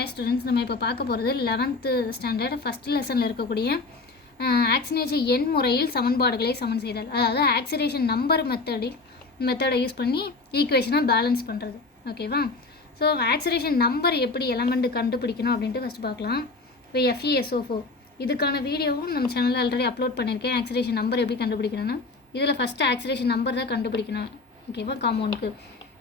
Hi students நம்ம இப்போ பார்க்க போகிறது லெவன்த்து ஸ்டாண்டர்ட் ஃபஸ்ட் லெசனில் இருக்கக்கூடிய ஆக்சினேஷன் எண் முறையில் சமன்பாடுகளை சமன் செய்தல். அதாவது ஆக்சிடேஷன் நம்பர் மெத்தடில் மெத்தடை யூஸ் பண்ணி ஈக்குவேஷனாக பேலன்ஸ் பண்ணுறது ஓகேவா ஸோ ஆக்சிடேஷன் நம்பர் எப்படி எலமெண்ட்டு கண்டுபிடிக்கணும் அப்படின்ட்டு ஃபஸ்ட்டு பார்க்கலாம். இப்போ எஃப்இஎஸ்ஓஃபோ இதுக்கான வீடியோவும் நம்ம சேனலில் ஆல்ரெடி அப்லோட் பண்ணியிருக்கேன். ஆக்சிடேஷன் நம்பர் எப்படி கண்டுபிடிக்கணும்னா. இதில் ஃபஸ்ட்டு ஆக்சிடேஷன் நம்பர் தான் கண்டுபிடிக்கணும். ஓகேவா காம்பவுண்டுக்கு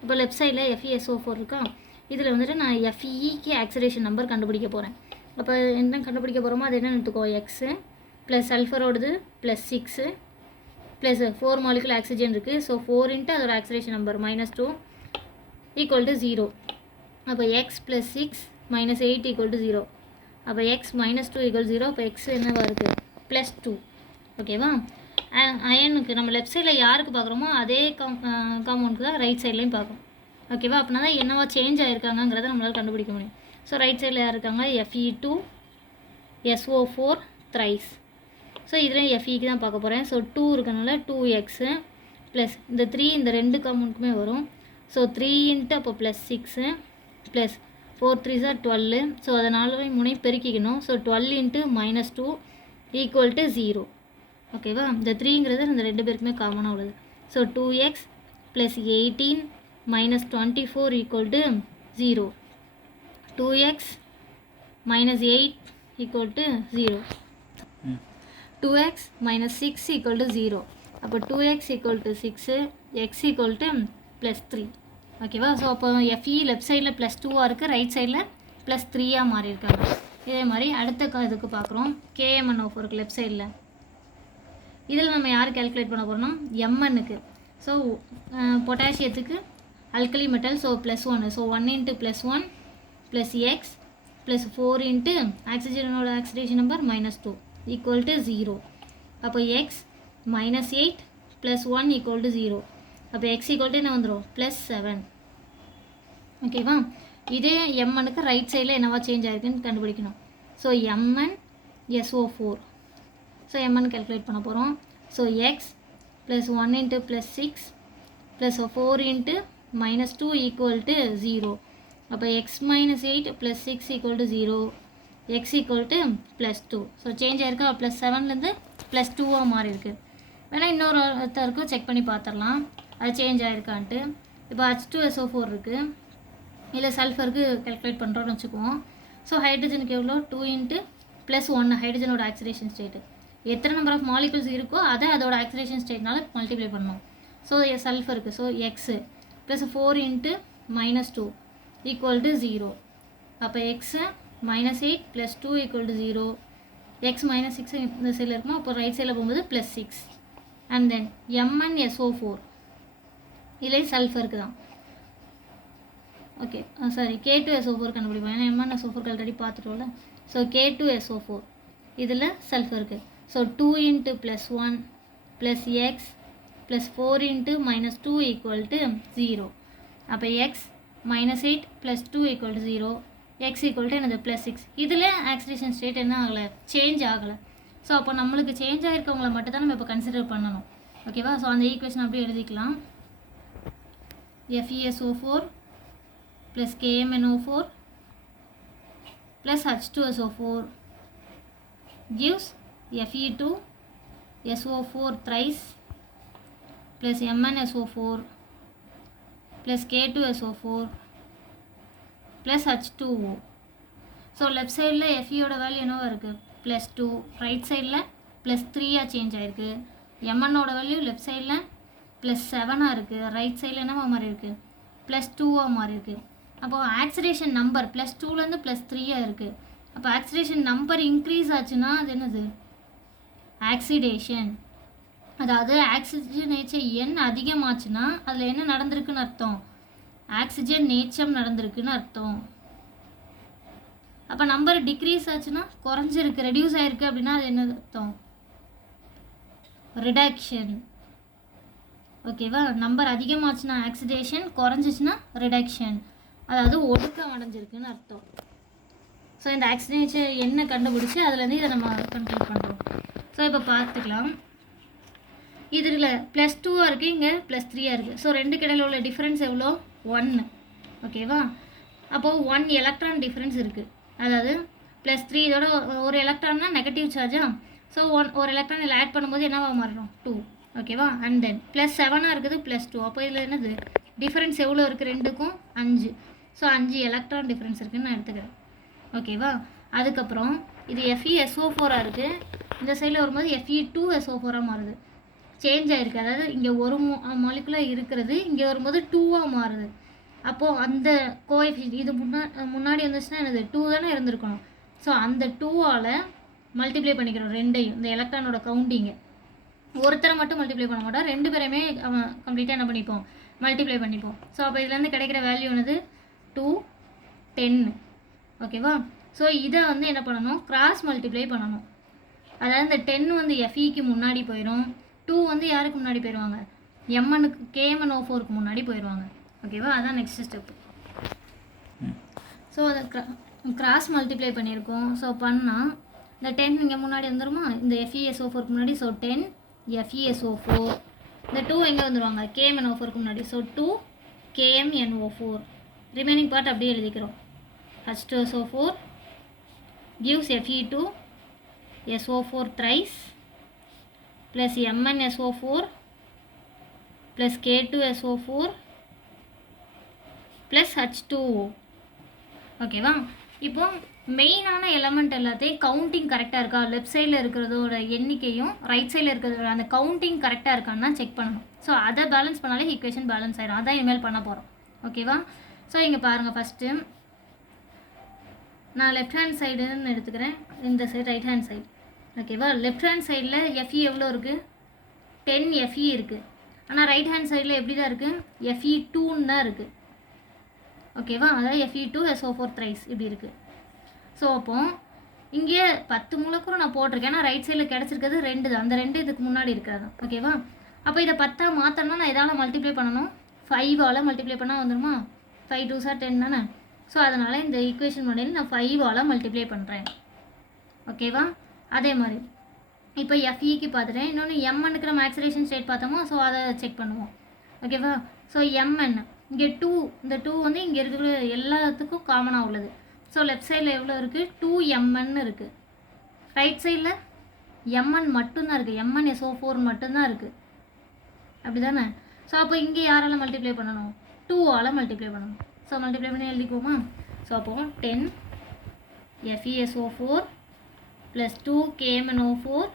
இப்போ லெஃப்ட் சைடில் எஃப்இஎஸ்ஓ ஃபோர் இருக்கா? இதில் வந்துட்டு நான் எஃப்இக்கு ஆக்சிடேஷன் நம்பர் கண்டுபிடிக்க போகிறேன் அப்போ என்ன கண்டுபிடிக்க போகிறோமோ அது என்ன எடுத்துக்கோ x plus சல்ஃபரோடது plus six plus four molecule oxygen இருக்குது ஸோ ஃபோர் இன்ட்டு அதோட oxidation number minus two equal to zero அப்போ x plus six minus eight equal to zero அப்போ x minus two equal zero அப்போ x என்னவா இருக்குது plus two ஓகேவா அயனுக்கு நம்ம left சைடில் யாருக்கு பார்க்குறோமோ அதே காம் காம்பவுண்டுக்கு தான் ரைட் சைட்லேயும் பார்க்குறோம். ஓகேவா? அப்படின்னா தான் என்னவா சேஞ்ச் ஆகிருக்காங்கங்கிறத நம்மளால் கண்டுபிடிக்க முடியும். ஸோ ரைட் சைடில் யார் இருக்காங்க? F E two S O four thrice so இதில் எஃப்இக்கு தான் பார்க்க போகிறேன் ஸோ டூ இருக்கனால டூ எக்ஸு ப்ளஸ் இந்த த்ரீ இந்த ரெண்டு காம்பவுண்டுக்குமே வரும். ஸோ த்ரீ இன்ட்டு அப்போ plus six plus four three sir twelve so அதனால முனை பெருக்கிக்கணும். So twelve into minus two equal to zero ஓகேவா? இந்த த்ரீங்கிறது இந்த ரெண்டு பேருக்குமே காமனாக உள்ளது. So two x plus eighteen minus twenty four equal to zero two x minus eight equal to zero two x minus six equal to zero அப்போ two x equal to six x equal to plus three ஓகேவா so அப்போ F E left சைடில் plus டூவாக இருக்குது right சைடில் plus த்ரீயாக மாறி இதே மாதிரி அடுத்த க- இதுக்கு பார்க்குறோம். கேஎம்என் ஓஃப் இருக்குது லெஃப்ட் சைடில் இதில் நம்ம யார் கேல்குலேட் பண்ண போகிறோம்னா எம்என்னுக்கு so பொட்டாசியத்துக்கு alkali metal so plus one so one into plus one plus x plus four into ஆக்சிஜனோட oxidation number minus two equal to zero அப்போ x minus eight plus one equal to zero அப்போ x equal to என்ன வந்துடும் plus seven ஓகேவா இதே எம்எனுக்கு right சைடில் என்னவா change ஆகிருக்குன்னு கண்டுபிடிக்கணும். So M N S O four so M N calculate பண்ண போகிறோம் so x plus one into plus six plus four into minus two equal to zero அப்போ x minus eight plus six equal to zero x equal to plus two so change ஆயிருக்கா. Plus செவன்லேருந்து plus டூவாக மாறி இருக்கு வேணால் இன்னொரு ஒருத்தருக்கும் check பண்ணி பார்த்துடலாம் அது சேஞ்ச் ஆயிருக்கான்ட்டு. இப்போ ஹச் டூ எஸ்ஓ ஃபோர் இருக்குது இல்லை சல்ஃபருக்கு கல்குலேட் பண்ணுறோன்னு வச்சுக்குவோம். ஸோ ஹைட்ரஜனுக்கு எவ்வளோ? டூ இன்ட்டு ப்ளஸ் ஒன் ஹைட்ரஜனோட ஆக்சிடேஷன் ஸ்டேட்டு எத்தனை நம்பர் ஆஃப் மாலிகுல்ஸ் இருக்கோ அதை அதோட ஆக்சிடேஷன் ஸ்டேட்னால மல்டிப்ளை பண்ணணும் so சல்ஃபருக்கு so x plus four into minus two equal to zero அப்போ x minus eight plus two equal to zero x minus six இந்த சைடில் இருக்குமோ அப்போ ரைட் சைடில் போகும்போது plus six and then M N S O four இல்லை சல்ஃபருக்கு தான் okay sorry K two S O four கண்டுபிடிப்போம். ஏன்னா M N S O four already பார்த்துட்டோம்ல. So K two S O four இதில் சல்ஃபருக்கு so two into plus one plus x plus four into minus two equal to zero அப்போ x minus eight plus two equal to zero x equal to எனது plus six இதில் oxidation state என்ன ஆகலை? Change ஆகலை. So அப்போ நம்மளுக்கு change ஆகிருக்கவங்கள மட்டும் தான் நம்ம இப்போ கன்சிடர் பண்ணணும். ஓகேவா ஸோ அந்த ஈக்குவேஷன் அப்படியே எழுதிக்கலாம். F E S O four plus K M N O four FeSO4 plus KMNO4 plus H2SO4 gives Fe2 SO4 thrice. Plus MnSO4 plus K2SO4 plus H2O so left சைடில் எஃப்இயோட value என்னவோ இருக்குது plus two right சைடில் plus த்ரீயாக change ஆயிருக்கு. எம்என்னோட value left சைடில் plus செவனாக இருக்குது ரைட் சைடில் என்னவோ மாறி இருக்குது ப்ளஸ் டூவாக மாறி இருக்குது அப்போது ஆக்சிடேஷன் நம்பர் ப்ளஸ் டூலேருந்து ப்ளஸ் த்ரீயாக இருக்குது அப்போ ஆக்சிடேஷன் நம்பர் இன்க்ரீஸ் ஆச்சுன்னா அது என்னது? ஆக்சிடேஷன் அதாவது ஆக்சிஜன் நேச்சர் எண் அதிகமாச்சுன்னா அதில் என்ன நடந்திருக்குன்னு அர்த்தம்? ஆக்சிஜன் நேச்சம் நடந்திருக்குன்னு அர்த்தம். அப்போ நம்பர் டிக்ரீஸ் ஆச்சுன்னா குறைஞ்சிருக்கு ரெடியூஸ் ஆயிருக்கு அப்படின்னா அது என்ன அர்த்தம்? ரிடக்ஷன் ஓகேவா? நம்பர் அதிகமாச்சுன்னா ஆக்சிடேஷன் குறைஞ்சிச்சுன்னா ரிடக்ஷன் அதாவது ஒடுக்கம் அடைஞ்சிருக்குன்னு அர்த்தம். ஸோ இந்த ஆக்சிடேஷன் என்ன கண்டுபிடிச்சி அதுலேருந்து இதை நம்ம கண்ட்ரோல் பண்ணுறோம் ஸோ இப்போ பார்த்துக்கலாம். இதில் ப்ளஸ் டூவாக இருக்குது இங்கே ப்ளஸ் த்ரீயாக இருக்குது ஸோ ரெண்டு இடையில உள்ள டிஃப்ரென்ஸ் எவ்வளோ? ஒன்று ஓகேவா அப்போது ஒன் எலக்ட்ரான் டிஃப்ரென்ஸ் இருக்குது அதாவது ப்ளஸ் த்ரீ இதோட ஒரு எலக்ட்ரான்னா நெகட்டிவ் சார்ஜா ஸோ ஒன் ஒரு எலக்ட்ரான் இதில் ஆட் பண்ணும்போது என்னவா மாறுறோம் டூ ஓகேவா அண்ட் தென் ப்ளஸ் செவனாக இருக்குது ப்ளஸ் டூ அப்போ இதில் என்னது? டிஃப்ரென்ஸ் எவ்வளோ இருக்குது ரெண்டுக்கும் அஞ்சு. ஸோ அஞ்சு எலக்ட்ரான் டிஃப்ரென்ஸ் இருக்குதுன்னு நான் எடுத்துக்கிறேன். ஓகேவா அதுக்கப்புறம் இது எஃப்இ எஸ்ஓ ஃபோராக இருக்குது இந்த சைடில் வரும்போது எஃப்இ டூ எஸ்ஓ ஃபோராக மாறுது. சேஞ்ச் ஆகிருக்கு அதாவது இங்கே ஒரு மாலிகுலாக இருக்கிறது இங்கே வரும்போது டூவாக மாறுது. அப்போது அந்த கோஎஃபிஷியன்ட் இது முன்னா முன்னாடி வந்துச்சுன்னா என்னது? டூ தானே இருந்திருக்கணும். ஸோ அந்த டூவால் மல்டிப்ளை பண்ணிக்கிறோம் ரெண்டையும். இந்த எலக்ட்ரானோட கவுண்டிங்கு ஒருத்தரை மட்டும் மல்டிப்ளை பண்ண மாட்டோம். ரெண்டு பேரையுமே அவன் கம்ப்ளீட்டாக என்ன பண்ணிப்போம்? மல்டிப்ளை பண்ணிப்போம். ஸோ அப்போ இதுலேருந்து கிடைக்கிற வேல்யூ என்னது? டூ டென்னு ஓகேவா ஸோ இதை வந்து என்ன பண்ணணும்? கிராஸ் மல்டிப்ளை பண்ணணும். அதாவது இந்த டென் வந்து எஃப்இக்கு முன்னாடி போயிடும் டூ வந்து யாருக்கு முன்னாடி போயிடுவாங்க எம்எனுக்கு கேஎம்என் ஓ ஃபோருக்கு முன்னாடி போயிடுவாங்க ஓகேவா அதான் நெக்ஸ்ட் ஸ்டெப் ஸோ அதை கிராஸ் மல்டிப்ளை பண்ணியிருக்கோம். ஸோ பண்ணால் இந்த டென் இங்கே முன்னாடி வந்துருமா? இந்த எஃப்இஎஸ்ஓ ஃபோருக்கு முன்னாடி so ten F E S O four இந்த டூ எங்கே வந்துருவாங்க? கேஎம்என்ஓ ஃபோருக்கு முன்னாடி. So two K M N O four remaining part அப்படியே எழுதிக்கிறோம். H two S O four gives Fe2 SO4 thrice. Plus MnSO4 plus K2SO4 plus H2O ஓகேவா இப்போ மெயினான எலமெண்ட் எல்லாத்தையும் கவுண்டிங் கரெக்டாக இருக்கா? லெஃப்ட் சைடில் இருக்கிறதோட எண்ணிக்கையும் ரைட் சைடில் இருக்கிறதோட அந்த கவுண்டிங் கரெக்டாக இருக்கான்னு செக் பண்ணணும். ஸோ அதை பேலன்ஸ் பண்ணாலே ஈக்குவேஷன் பேலன்ஸ் ஆகிடும் அதான் இனிமேல் பண்ண போகிறோம் ஓகேவா ஸோ இங்கே பாருங்கள் ஃபஸ்ட்டு நான் லெஃப்ட் ஹேண்ட் சைடுன்னு எடுத்துக்கிறேன். இந்த சைடு ரைட் ஹேண்ட் சைடு ஓகேவா லெஃப்ட் ஹேண்ட் சைடில் எஃப்இ எவ்வளோ இருக்குது டென் எஃப்இ இருக்குது ஆனால் ரைட் ஹேண்ட் சைடில் எப்படி தான் இருக்குது எஃப்இ டூன்னு தான் இருக்குது ஓகேவா அதாவது F E two S O four thrice இப்படி இருக்குது ஸோ அப்போ இங்கே பத்து மூலக்கூறு நான் போட்டிருக்கேன். ஆனால் ரைட் சைடில் கிடச்சிருக்கிறது ரெண்டு தான். அந்த ரெண்டு இதுக்கு முன்னாடி இருக்கிறது ஓகேவா அப்போ இதை பத்தாக மாற்றணும்னா நான் எதால் மல்டிப்ளை பண்ணணும்? ஃபைவால் மல்டிப்ளை பண்ணால் வந்துடுமா ஃபைவ் டூ சார் டென் தானே? ஸோ அதனால் இந்த ஈக்குவேஷன் மாடல் நான் ஃபைவால் மல்டிப்ளை பண்ணுறேன் ஓகேவா அதே மாதிரி. இப்போ எஃப்இக்கு பார்த்துட்டேன். இன்னொன்று எம்என்னுக்கு நம்ம ஆக்சிலேஷன் ஸ்டேட் பார்த்தோமோ ஸோ அதை செக் பண்ணுவோம். ஓகேவா ஸோ எம்என் இங்கே டூ இந்த டூ வந்து இங்கே இருக்கிற எல்லாத்துக்கும் காமனாக உள்ளது. ஸோ லெஃப்ட் சைடில் எவ்வளோ இருக்குது டூ எம்என் இருக்குது ரைட் சைடில் எம்என் மட்டும்தான் இருக்குது எம்என் எஸ்ஓ ஃபோர் மட்டும்தான் இருக்குது அப்படி தானே ஸோ அப்போ இங்கே யாரால் மல்டிப்ளை பண்ணணும்? டூவால் மல்டிப்ளை பண்ணணும். ஸோ மல்டிப்ளை பண்ணி எழுதிக்குவோமா? ஸோ அப்போ ten F E S O four plus two K M N O four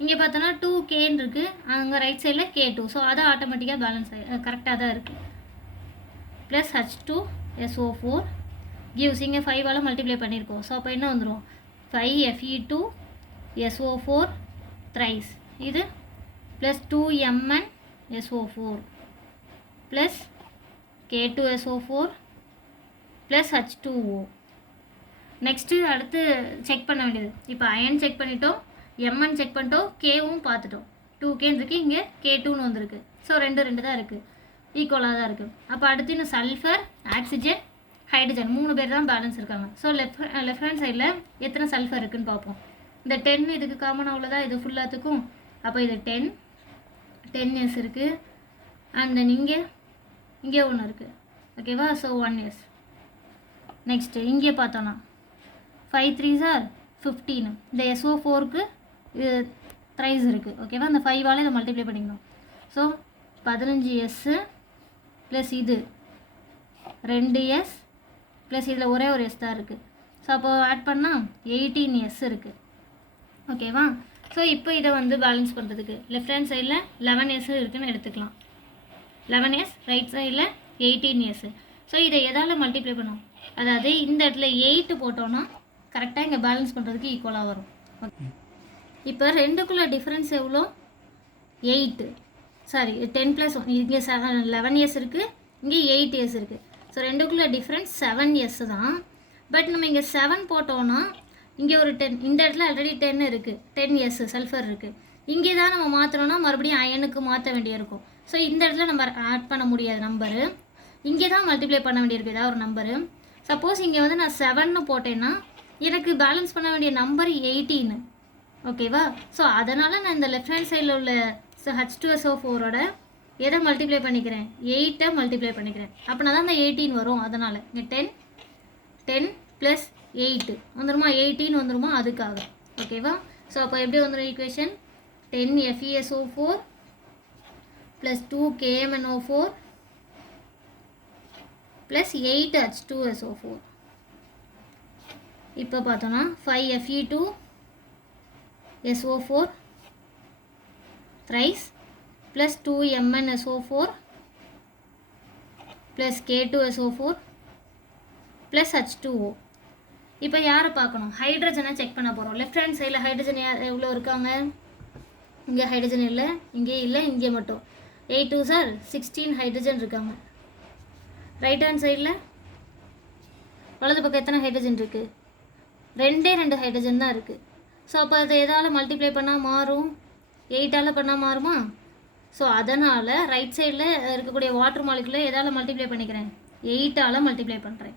இங்கே பார்த்தோன்னா டூ கேன்னு இருக்குது அங்கே ரைட் சைடில் கே டூ ஸோ அது ஆட்டோமேட்டிக்காக பேலன்ஸ் ஆகி கரெக்டாக தான் இருக்குது plus H two S O four gives இங்கே ஃபைவால் மல்டிப்ளை பண்ணியிருக்கோம் ஸோ அப்போ என்ன வந்துடும் five F E two S O four thrice இது plus two M N S O four plus K two S O four plus H two O next அடுத்து check பண்ண வேண்டியது. இப்போ அயன் செக் பண்ணிட்டோம் எம்என் செக் பண்ணிட்டோம் கேவும் பார்த்துட்டோம். Two கேன்னு இருக்கு இங்கே கே டூன்னு வந்திருக்கு. ஸோ ரெண்டு ரெண்டு தான் இருக்குது ஈக்குவலாக தான் இருக்குது அப்போ அடுத்து இன்னும் சல்ஃபர் ஆக்சிஜன் ஹைட்ரஜன் மூணு பேர் தான் பேலன்ஸ் இருக்காங்க. ஸோ லெஃப்ட் லெஃப்ட் ஹேண்ட் சைடில் எத்தனை சல்ஃபர் இருக்குன்னு பார்ப்போம். இந்த டென் இதுக்கு காமனாக உள்ளதா இது ஃபுல்லாத்துக்கும் அப்போ இது டென் டென் இயர்ஸ் இருக்குது அண்ட் தென் இங்கே இங்கே ஒன்று இருக்குது ஓகேவா ஸோ ஒன் இயர்ஸ் நெக்ஸ்ட்டு இங்கே பார்த்தோன்னா ஃபைவ் த்ரீ சார் ஃபிஃப்டீன் இந்த எஸ்ஓ ஃபோருக்கு இது த்ரைஸ் இருக்குது ஓகேவா அந்த ஃபைவால் இதை மல்டிப்ளை பண்ணிக்கணும். ஸோ பதினஞ்சு எஸ்ஸு ப்ளஸ் இது. ரெண்டு எஸ் ப்ளஸ் இதில் ஒரே ஒரு எஸ் தான் இருக்குது ஸோ அப்போது ஆட் பண்ணால் எயிட்டீன் எஸ் இருக்குது ஓகேவா ஸோ இப்போ இதை வந்து பேலன்ஸ் பண்ணுறதுக்கு லெஃப்ட் ஹேண்ட் சைடில் லெவன் எஸ் இருக்குன்னு எடுத்துக்கலாம். லெவன் எஸ் ரைட் சைடில் எயிட்டீன் எஸ்ஸு ஸோ இதை எதால் மல்டிப்ளை பண்ணும்? அதாவது இந்த இடத்துல எயிட்டு போட்டோன்னா கரெக்டாக இங்கே பேலன்ஸ் பண்ணுறதுக்கு ஈக்குவலாக வரும். இப்போ ரெண்டுக்குள்ள டிஃப்ரென்ஸ் எவ்வளோ? Eight sorry ten plus one இங்கே செவன் லெவன் இயர்ஸ் இருக்குது இங்கே எயிட் இயர்ஸ் இருக்குது ஸோ ரெண்டுக்குள்ள டிஃப்ரென்ஸ் செவன் இயர்ஸ் தான். பட் நம்ம இங்கே செவன் போட்டோன்னா இங்கே ஒரு டென் இந்த இடத்துல ஆல்ரெடி டென் இருக்குது டென் இயர்ஸ் சல்ஃபர் இருக்குது இங்கே தான் நம்ம மாற்றணும்னா மறுபடியும் அயனுக்கு மாற்ற வேண்டியிருக்கும் ஸோ இந்த இடத்துல நம்ம ஆட் பண்ண முடியாது நம்பரு இங்கே தான் மல்டிப்ளை பண்ண வேண்டியிருக்கு ஏதாவது ஒரு நம்பரு சப்போஸ் இங்கே வந்து நான் செவன்னு போட்டேன்னா எனக்கு பேலன்ஸ் பண்ண வேண்டிய நம்பர் எயிட்டீன் ஓகேவா ஸோ அதனால் நான் இந்த லெஃப்ட் ஹேண்ட் சைடில் உள்ள ஹச் டூ எஸ்ஓ ஃபோரோட எதை மல்டிப்ளை பண்ணிக்கிறேன்? எயிட்டை மல்டிப்ளை பண்ணிக்கிறேன். அப்படின்னா தான் அந்த எயிட்டீன் வரும். அதனால் இங்கே டென் டென் ப்ளஸ் எயிட்டு வந்துருமா? எயிட்டீன் வந்துருமா? அதுக்காக. ஓகேவா ஸோ அப்போ எப்படி வந்துடும் equation ten F E S O four plus two K M N O four plus eight H two S O four இப்போ பார்த்தோன்னா five F E two S O four thrice plus two M N S O four plus K two S O four plus H two O இப்போ யாரை பார்க்கணும்? ஹைட்ரஜனை check பண்ண போகிறோம் left hand சைடில் hydrogen யார் எவ்வளோ இருக்காங்க? இங்கே ஹைட்ரஜன் இல்லை இங்கே இல்லை இங்கே மட்டும். Eight two sir sixteen hydrogen இருக்காங்க. ரைட் ஹேண்ட் சைடில் வலது பக்கம் எத்தனை ஹைட்ரஜன் இருக்குது ரெண்டே ரெண்டு ஹைட்ரஜன் தான் இருக்குது ஸோ அப்போ அதை எதால் மல்டிப்ளை பண்ணால் மாறும்? எயிட்டால் பண்ணால் மாறுமா? ஸோ அதனால் ரைட் சைடில் இருக்கக்கூடிய வாட்டர் மாலிகுலை எதால் மல்டிப்ளை பண்ணிக்கிறேன்? எயிட்டால் மல்டிப்ளை பண்ணுறேன்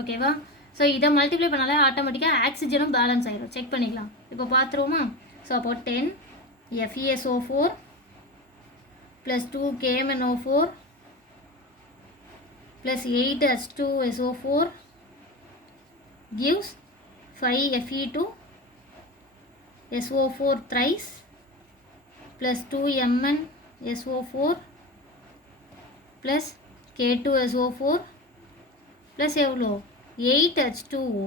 ஓகேவா ஸோ இதை மல்டிப்ளை பண்ணாலே ஆட்டோமேட்டிக்காக ஆக்சிஜனும் பேலன்ஸ் ஆகிடும் செக் பண்ணிக்கலாம். இப்போ பார்த்துருவோமா? ஸோ அப்போ ten F E S O four plus two K M N O four plus eight H two S O four gives 5 Fe2 SO4 thrice plus 2 Mn SO4 plus K2 SO4 plus எவ்வளோ eight H two O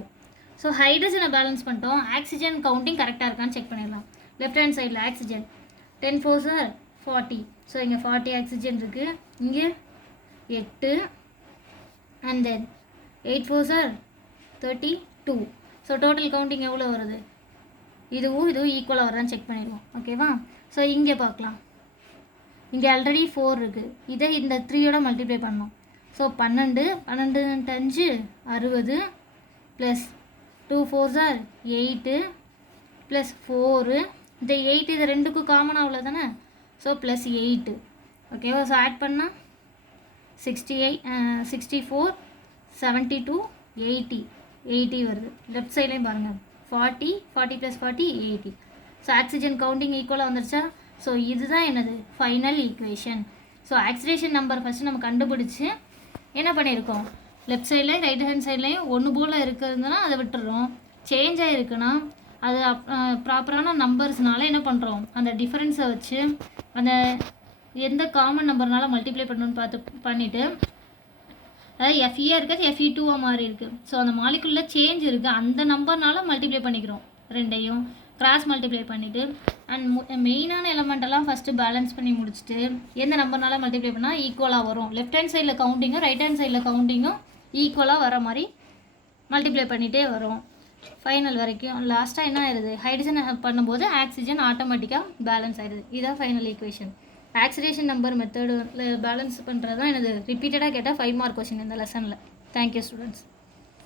so ஹைட்ரஜனை balance பண்ணிட்டோம். Oxygen counting கரெக்டாக இருக்கான்னு check பண்ணிடலாம். Left hand சைடில் oxygen ten four sir forty so இங்கே forty oxygen இருக்குது இங்கே எட்டு. And then eight four sir thirty two so total counting எவ்வளோ வருது? இதுவும் இதுவும் ஈக்குவலாக வருதான்னு செக் பண்ணிடுவோம். ஓகேவா ஸோ இங்கே பார்க்கலாம். இங்கே ஆல்ரெடி ஃபோர் இருக்குது இதை இந்த த்ரீயோட மல்டிப்ளை பண்ணோம் ஸோ பன்னெண்டு பன்னெண்டு அஞ்சு அறுபது plus two four sir eight plus four இந்த எயிட் இது ரெண்டுக்கும் காமனாக அவ்வளோ தானே ஸோ ப்ளஸ் எயிட்டு ஓகேவா ஸோ ஆட் பண்ணால் sixty eight sixty four seventy two eighty eighty வருது. லெஃப்ட் சைட்லேயும் பாருங்கள் forty forty plus forty eighty so oxygen counting ஈக்குவலாக வந்துருச்சா? ஸோ இதுதான் என்னது? Final equation so oxidation number first நம்ம கண்டுபிடிச்சி என்ன பண்ணியிருக்கோம் லெஃப்ட் சைட்லேயும் ரைட் ஹேண்ட் சைட்லேயும் ஒன்று போல் இருக்கிறதுனா அதை விட்டுறோம். சேஞ்ச் ஆகிருக்குன்னா அது ப்ராப்பரான நம்பர்ஸ்னால என்ன பண்ணுறோம் அந்த டிஃப்ரென்ஸை வச்சு அந்த எந்த காமன் நம்பர்னால மல்டிப்ளை பண்ணணும்னு பார்த்து பண்ணிவிட்டு அதாவது எஃப்இஏ இருக்காது எஃப்இ டூவாக மாறி இருக்குது ஸோ அந்த மாலிகுலில் சேஞ்ச் இருக்குது அந்த நம்பர்னால மல்டிப்ளை பண்ணிக்கிறோம். ரெண்டையும் கிராஸ் மல்டிப்ளை பண்ணிவிட்டு அண்ட் மெயினான எலமெண்ட்டெல்லாம் ஃபஸ்ட்டு பேலன்ஸ் பண்ணி முடிச்சுட்டு எந்த நம்பர்னால மல்டிப்ளை பண்ணால் ஈக்குவலாக வரும். லெஃப்ட் ஹேண்ட் சைடில் கவுண்டிங்கும் ரைட் ஹேண்ட் சைடில் கவுண்டிங்கும் ஈக்குவலாக வர மாதிரி மல்டிப்ளை பண்ணிகிட்டே வரும். ஃபைனல் வரைக்கும். லாஸ்ட்டாக என்ன ஆயிடுது? ஹைட்ரஜன் பண்ணும்போது ஆக்சிஜன் ஆட்டோமேட்டிக்காக பேலன்ஸ் ஆயிடுது. இதுதான் final equation oxidation number method balance பண்ணுறது தான் எனது ரிப்பீட்டடாக கேட்டால் ஃபைவ் மார்க் கொஷின் இந்த லெசனில் தேங்க்யூ ஸ்டூடெண்ட்ஸ்